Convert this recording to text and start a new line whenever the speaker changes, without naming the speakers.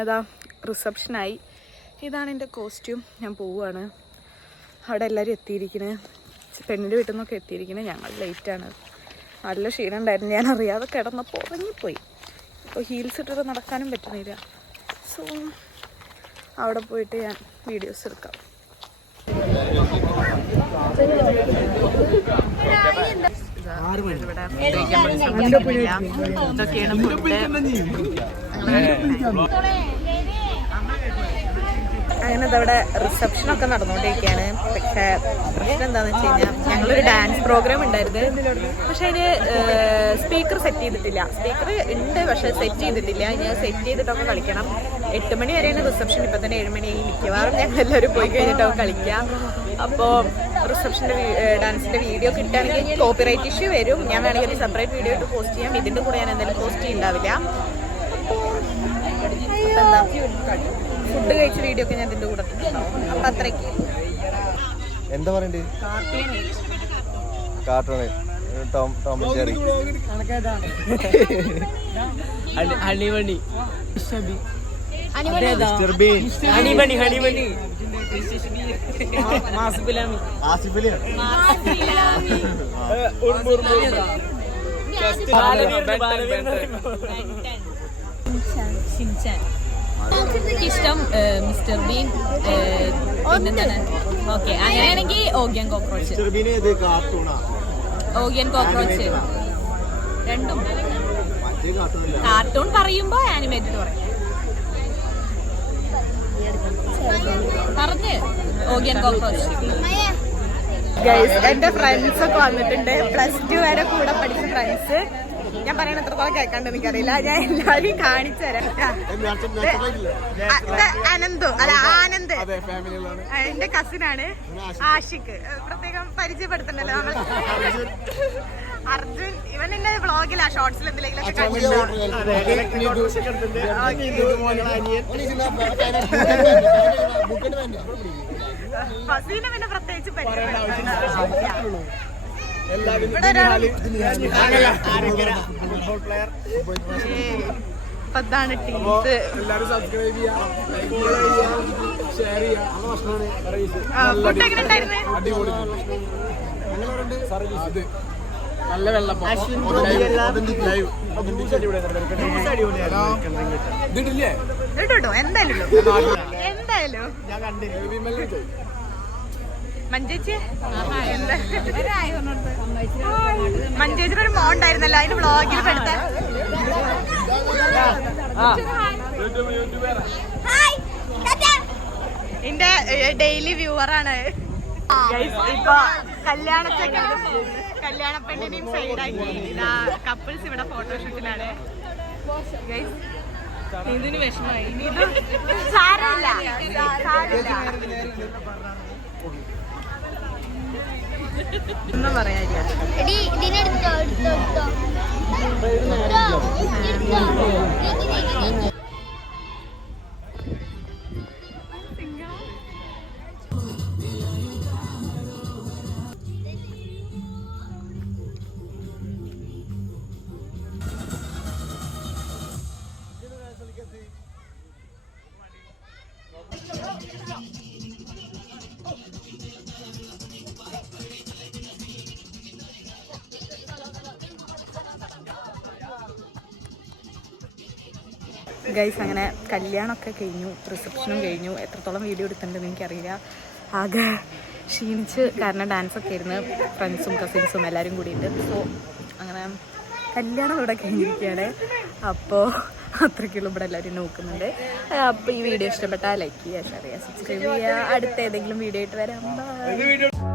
അങ്ങനെ റിസപ്ഷനായി. ഇതാണ് എന്റെ കോസ്റ്റ്യൂം. ഞാൻ പോവുകയാണ്. അവിടെ എല്ലാവരും എത്തിയിരിക്കണേ. പെണ്ണിന്റെ വീട്ടിൽ നിന്നൊക്കെ എത്തിയിരിക്കണേ. ഞങ്ങൾ ലേറ്റാണ്. നല്ല ക്ഷീണം ഉണ്ടായിരുന്നു. ഞാൻ അറിയാതെ കിടന്നപ്പോൾ ഉറങ്ങിപ്പോയി. ഇപ്പോൾ ഹീൽസ് ഇട്ടിട്ട് നടക്കാനും പറ്റുന്നില്ല. സോ അവിടെ പോയിട്ട് ഞാൻ വീഡിയോസ് എടുക്കാം. ഇതൊക്കെയാണ് ഫുഡ്. അങ്ങനെ ഇതവിടെ റിസപ്ഷൻ ഒക്കെ നടന്നുകൊണ്ടിരിക്കുകയാണ്. പക്ഷെ പ്രശ്നം എന്താണെന്ന് വെച്ച് കഴിഞ്ഞാൽ ഞങ്ങളൊരു ഡാൻസ് പ്രോഗ്രാം ഉണ്ടായിരുന്നു. പക്ഷെ അതിന് സ്പീക്കർ സെറ്റ് ചെയ്തിട്ടില്ല. സ്പീക്കർ ഉണ്ട് പക്ഷെ സെറ്റ് ചെയ്തിട്ടില്ല. ഇനി സെറ്റ് ചെയ്തിട്ടൊക്കെ കളിക്കണം. എട്ട് മണി വരെയാണ് റിസപ്ഷൻ. ഇപ്പം തന്നെ ഏഴ് മണിയായി മിക്കവാറും ഞങ്ങൾ എല്ലാവരും പോയി കഴിഞ്ഞിട്ടൊക്കെ കളിക്കാം അപ്പോൾ റിസപ്ഷന്റെ ഡാൻസിന്റെ വീഡിയോ കിട്ടുകയാണെങ്കിൽ കോപ്പിറൈറ്റ് ഇഷ്യൂ വരും. ഞാൻ വേണമെങ്കിൽ ഒരു സെപ്പറേറ്റ് വീഡിയോ ഇട്ട് പോസ്റ്റ് ചെയ്യാം. ഇതിന്റെ കൂടെ ഞാൻ എന്തായാലും പോസ്റ്റ് ചെയ്യുന്നുണ്ടാവില്ല അപ്പോൾ എന്താ? ഫുഡ് കഴിച്ച വീഡിയോ ഒക്കെ ഞാൻ ഇതിന്റെ കൂടെ. അപ്പൊ അത്രയ്ക്ക്.
എന്താ പറയണ്ടേ? കാർട്ടൂണ്. Tom Jerry.
ഹണിമണി
ആസിഫലിയാണ്
ഇഷ്ടം മിസ്റ്റർ ബീൻ പിന്നെന്താണ്? ഓക്കെ അങ്ങനെയാണെങ്കിൽ ഓഗ്യൻ കോക്രോച്ച്.
മിസ്റ്റർ ബീൻ ഇത് കാർട്ടൂണാ
ഓഗ്യൻ കോക്രോച്ച്. രണ്ടും. കാർട്ടൂൺ പറയുമ്പോ ആനിമേറ്റഡ് പറയും. പറഞ്ഞ് ഓഗ്യൻ കോക്രോച്ച്.
ഗൈസ് എന്റെ ഫ്രണ്ട്സ് ഒക്കെ വന്നിട്ടുണ്ട്. പ്ലസ് ടു വരെ കൂടെ പഠിച്ച ഫ്രണ്ട്സ് ഞാൻ പറയണ എത്രത്തോളം കേൾക്കാണ്ട് എനിക്കറിയില്ല. ഞാൻ എല്ലാവരെയും കാണിച്ചു തരാം. അനന്തോ ഇത് അനന്തു. അല്ല ആനന്ദ്. എന്റെ എന്റെ കസിനാണ് ആഷിക് പ്രത്യേകം പരിചയപ്പെടുത്തണ്ടല്ലോ നമ്മൾ അർജുൻ ഇവൻ എന്റെ വ്ളോഗിലാ ഷോർട്സിൽ എന്തെങ്കിലും ഫസീനെ പിന്നെ പ്രത്യേകിച്ച് പരിചയപ്പെടുത്തണ്ട. ടീംസ്
എല്ലാരും സബ്സ്ക്രൈബ് ചെയ്യാം ഷെയർ ചെയ്യാം
ഫുഡ് എങ്ങനെ ഉണ്ടായിരുന്നു?
അടിപൊളി. സർവീസ് നല്ല വെള്ളപ്പം ഇതിട്ടില്ലേ?
ഇട്ടോ എന്തായാലും ഞാൻ എന്തായാലും. മഞ്ചേച്ചി? മഞ്ചേച്ചിയുടെ ഒരു മോൻ ഉണ്ടായിരുന്നല്ലോ അതിന് വ്ളോഗിൽ പെടുത്ത എന്റെ ഡെയിലി വ്യൂവറാണ് ഇപ്പൊ കല്യാണത്തൊക്കെ കല്യാണ പെണ്ണിനെയും സൈഡാക്കി. ഇതാ കപ്പിൾസ് ഇവിടെ ഫോട്ടോഷൂട്ടിലാണ് ഇതിന് വിഷമായി സാരമില്ല. സാരമില്ല. ഒന്നും പറയാനില്ല.
എടി ഇതിനെടുത്തോ
ഗൈസ് അങ്ങനെ കല്യാണമൊക്കെ കഴിഞ്ഞു റിസപ്ഷനും കഴിഞ്ഞു. എത്രത്തോളം വീഡിയോ എടുത്തിട്ടുണ്ടെന്ന് എനിക്കറിയില്ല. ആകെ ക്ഷീണിച്ച് കാരണം ഡാൻസ് ഒക്കെ ആയിരുന്നു. ഫ്രണ്ട്സും കസിൻസും എല്ലാവരും കൂടിയിട്ട്. സോ അങ്ങനെ കല്യാണം ഇവിടെ കഴിഞ്ഞിരിക്കുകയാണ്. അപ്പോൾ അത്രയ്ക്കുള്ള ഇവിടെ എല്ലാവരും നോക്കുന്നുണ്ട്. അപ്പോൾ ഈ വീഡിയോ ഇഷ്ടപ്പെട്ടാൽ ലൈക്ക് ചെയ്യുക ഷെയർ ചെയ്യുക സബ്സ്ക്രൈബ് ചെയ്യുക. അടുത്ത ഏതെങ്കിലും വീഡിയോ ആയിട്ട് വരാം.